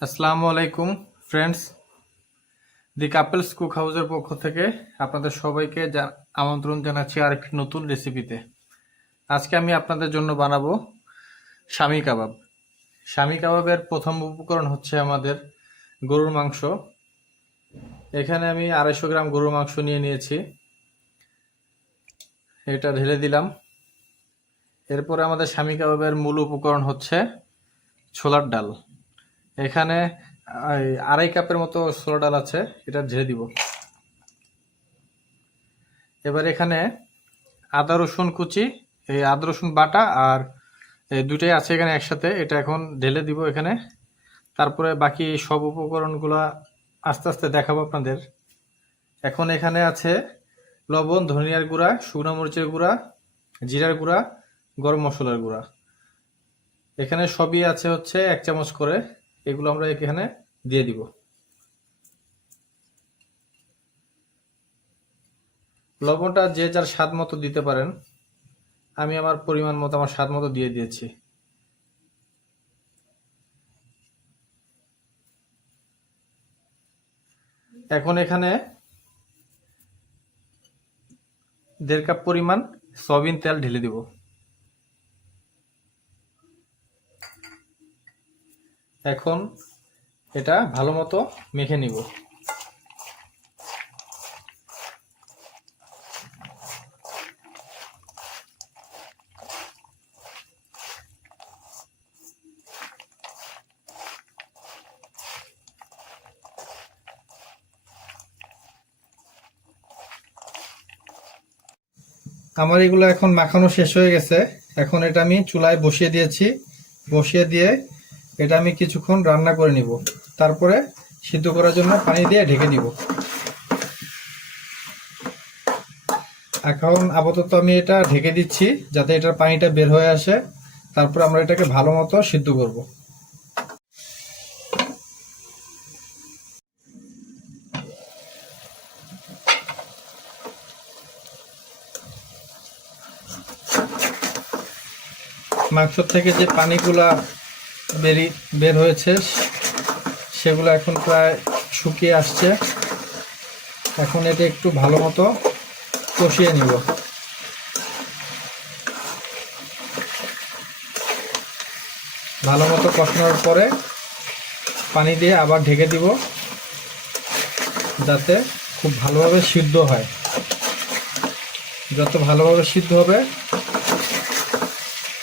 আসসালামু আলাইকুম ফ্রেন্ডস দি couples cook হাউসের পক্ষ থেকে আপনাদের সবাইকে আমন্ত্রণ জানাচ্ছি আরেকটি নতুন রেসিপিতে আজকে আমি আপনাদের জন্য বানাবো স্বামী কাবাব। স্বামী কাবাবের প্রথম উপকরণ হচ্ছে আমাদের গরুর মাংস। এখানে আমি আড়াইশো গ্রাম গরুর মাংস নিয়ে নিয়েছি। এটা ঢেলে দিলাম। এরপরে আমাদের স্বামী কাবাবের মূল উপকরণ হচ্ছে ছোলার ডাল। এখানে আড়াই কাপের মতো ছোলা ডাল আছে, এটা ঢেলে দিব। এবার এখানে আদা, রসুন কুচি, এই আদা, রসুন বাটা আর এই দুটাই আছে এখানে একসাথে, এটা এখন ঢেলে দিব এখানে। তারপরে বাকি সব উপকরণগুলা আস্তে আস্তে দেখাবো আপনাদের। এখন এখানে আছে লবণ, ধনিয়ার গুঁড়া, শুকনো মরিচের গুঁড়া, জিরার গুঁড়া, গরম মশলার গুঁড়া। এখানে সবই আছে হচ্ছে এক চামচ করে। এগুলো আমরা এখানে দিয়ে দিব। লবণটা যে যার স্বাদ মতো দিতে পারেন। আমি আমার পরিমাণ মতো আমার স্বাদ মতো দিয়ে দিয়েছি। এখন এখানে দেড় কাপ পরিমাণ সয়াবিন তেল ঢেলে দিব। এখন এটা ভালো মতো মেখে নিব। আমার এগুলো এখন মাখানো শেষ হয়ে গেছে। এখন এটা আমি চুলায় বসিয়ে দিয়েছি। বসিয়ে দিয়ে এটা আমি কিছুক্ষণ রান্না করে নিব। তারপরে সিদ্ধ করার জন্য পানি দিয়ে ঢেকে দিব এখন আপাতত আমি এটা ঢেকে দিচ্ছি, যাতে এটার পানিটা বের হয়ে আসে। তারপর আমরা এটাকে ভালো মতো সিদ্ধ করব। মাংস থেকে যে পানিগুলা বেরি বের হয়েছে। সেগুলো এখন প্রায় শুকিয়ে আসছে। এখন এটা একটু ভালো মতো কষিয়ে নিব। ভালো মতো কষানোর পরে পানি দিয়ে আবার ঢেকে দিব, যাতে খুব ভালোভাবে সিদ্ধ হয়। যত ভালোভাবে সিদ্ধ হবে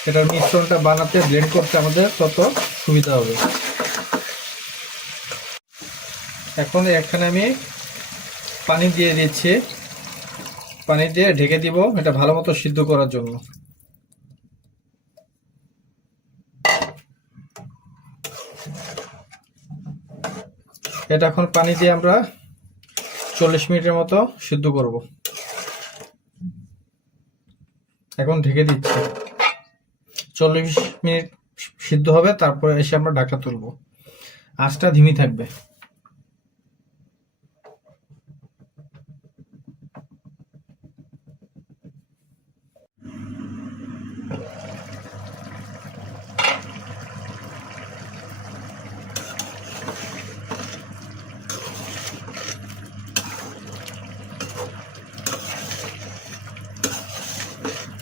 এটার মিশ্রণটা বানাতে ব্লেন্ড করতে আমাদের তত সুবিধা হবে। এখন এখানে আমি পানি দিয়ে দিচ্ছি। পানি দিয়ে ঢেকে দিব এটা ভালো মতো সিদ্ধ করার জন্য। এটা এখন পানি দিয়ে আমরা চল্লিশ মিনিটের মতো সিদ্ধ করব। এখন ঢেকে দিচ্ছি। চল্লিশ মিনিট সিদ্ধ হবে, তারপরে এসে আমরা ঢাকা তুলবো। আঁচটা ধিমি থাকবে।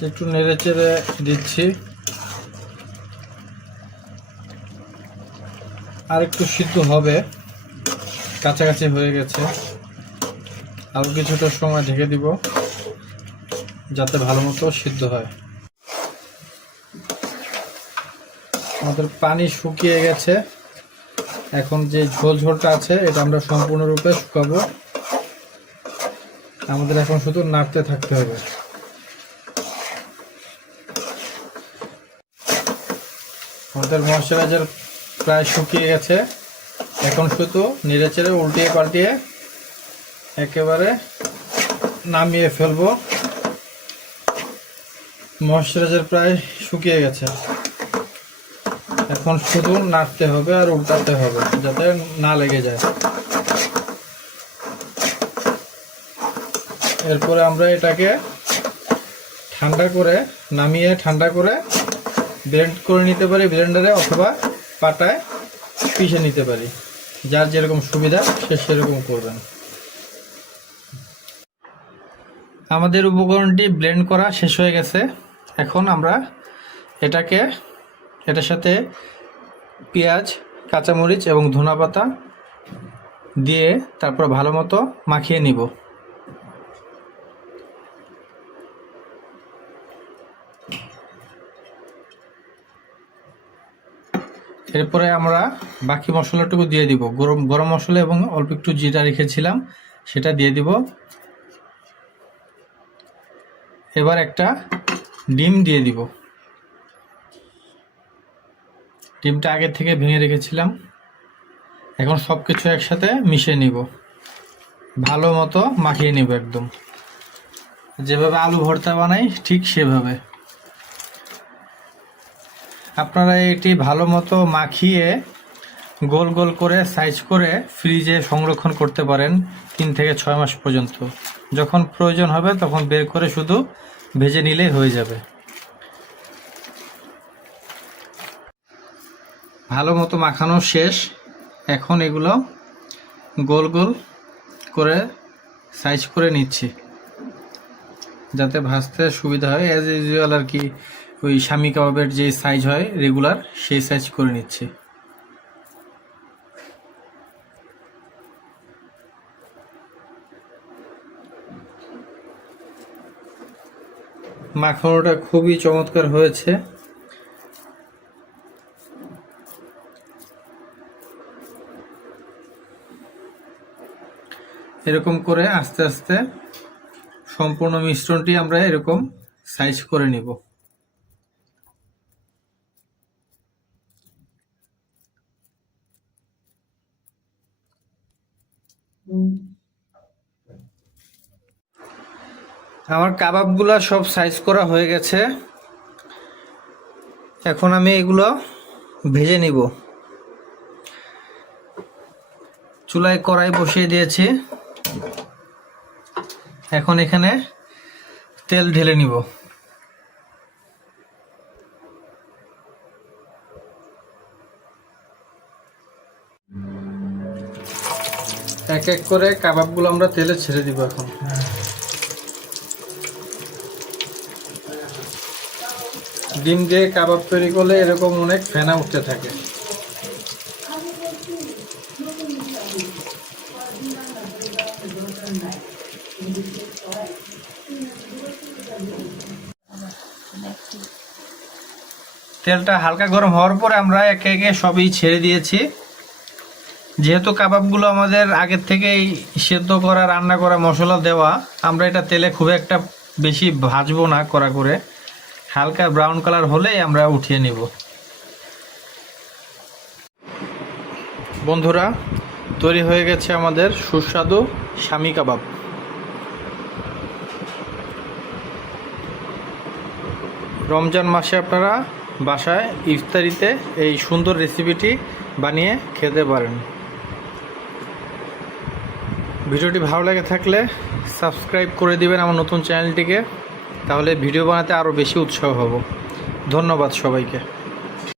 একটু নেড়ে চেড়ে দিচ্ছি। আর একটু সিদ্ধ হবে। কাছাকাছি হয়ে গেছে। আরও কিছুটা সময় ঢেকে দিব, যাতে ভালো মতো সিদ্ধ হয়। আমাদের পানি শুকিয়ে গেছে। এখন যে ঝোল ঝোলটা আছে, এটা আমরা সম্পূর্ণরূপে শুকাবো। আমাদের এখন শুধু নাড়তে থাকতে হবে। আমাদের ময়শ্চারাইজার প্রায় শুকিয়ে গেছে। এখন শুধু নেড়ে চেড়ে উল্টিয়ে পাল্টিয়ে একেবারে নামিয়ে ফেলব। ময়শ্চারাইজার প্রায় শুকিয়ে গেছে। এখন শুধু নাড়তে হবে আর উল্টাতে হবে, যাতে না লেগে যায়। এরপরে আমরা এটাকে ঠান্ডা করে, নামিয়ে ঠান্ডা করে ব্লেন্ড করে নিতে পারি ব্লেন্ডারে অথবা পাটায় পিষে নিতে পারি। যার যেরকম সুবিধা, সে সেরকম করবেন আমাদের উপকরণটি ব্লেন্ড করা শেষ হয়ে গেছে। এখন আমরা এটাকে, এটার সাথে পেঁয়াজ, কাঁচামরিচ এবং ধনেপাতা দিয়ে তারপর ভালো মতো মাখিয়ে নিব। এরপরে আমরা বাকি মশলাটুকু দিয়ে দিব। গরম গরম মশলা এবং অল্প একটু জিরা রেখেছিলাম, সেটা দিয়ে দিব। এবার একটা ডিম দিয়ে দিব। ডিমটা আগে থেকে ভেঙে রেখেছিলাম। এখন সব কিছু একসাথে মিশিয়ে নিব। ভালো মতো মাখিয়ে নিব একদম। যেভাবে আলু ভর্তা বানাই, ঠিক সেভাবে। আপনারা এটি ভালো মতো মাখিয়ে গোল গোল করে, সাইজ করে ফ্রিজে সংরক্ষণ করতে পারেন তিন থেকে ছয় মাস পর্যন্ত। যখন প্রয়োজন হবে তখন বের করে শুধু ভেজে নিলেই হয়ে যাবে। ভালো মতো মাখানো শেষ। এখন এগুলো গোল গোল করে সাইজ করে নিচ্ছি। যাতে ভাজতে সুবিধা হয়। অ্যাজ ইউজুয়াল আর কি ওই স্বামী কাবাবের যে সাইজ হয় রেগুলার সেই সাইজ করে নিচ্ছি। মাখানোটা খুবই চমৎকার হয়েছে। এরকম করে আস্তে আস্তে সম্পূর্ণ মিশ্রণটি আমরা এরকম সাইজ করে নিব। আমার কাবাবগুলো সব সাইজ করা হয়ে গেছে। এখন আমি এগুলো ভেজে নিব। চুলায় কড়াই বসিয়ে দিয়েছি। এখন এখানে তেল ঢেলে নিব। এক এক করে কাবাবগুলো আমরা তেলে ছেড়ে দিব এখন। ডিম দিয়ে কাবাব তৈরি করলে এরকম অনেক ফেনা উঠতে থাকে। তেলটা হালকা গরম হওয়ার পরে আমরা একে একে সবই ছেড়ে দিয়েছি। যেহেতু কাবাবগুলো আমাদের আগের থেকেই সেদ্ধ করা, রান্না করা, মশলা দেওয়া, আমরা এটা তেলে খুব একটা বেশি ভাজবো না করা করে। হালকা ব্রাউন কালার হলেই আমরা উঠিয়ে নিব। বন্ধুরা, তৈরি হয়ে গেছে আমাদের সুস্বাদু স্বামী কাবাব। রমজান মাসে আপনারা বাসায় ইফতারিতে এই সুন্দর রেসিপিটি বানিয়ে খেতে পারেন। ভিডিওটি ভালো লেগে থাকলে সাবস্ক্রাইব করে দিবেন আমার নতুন চ্যানেলটিকে তাহলে ভিডিও বানাতে আরও বেশি উৎসাহ হব। ধন্যবাদ সবাইকে।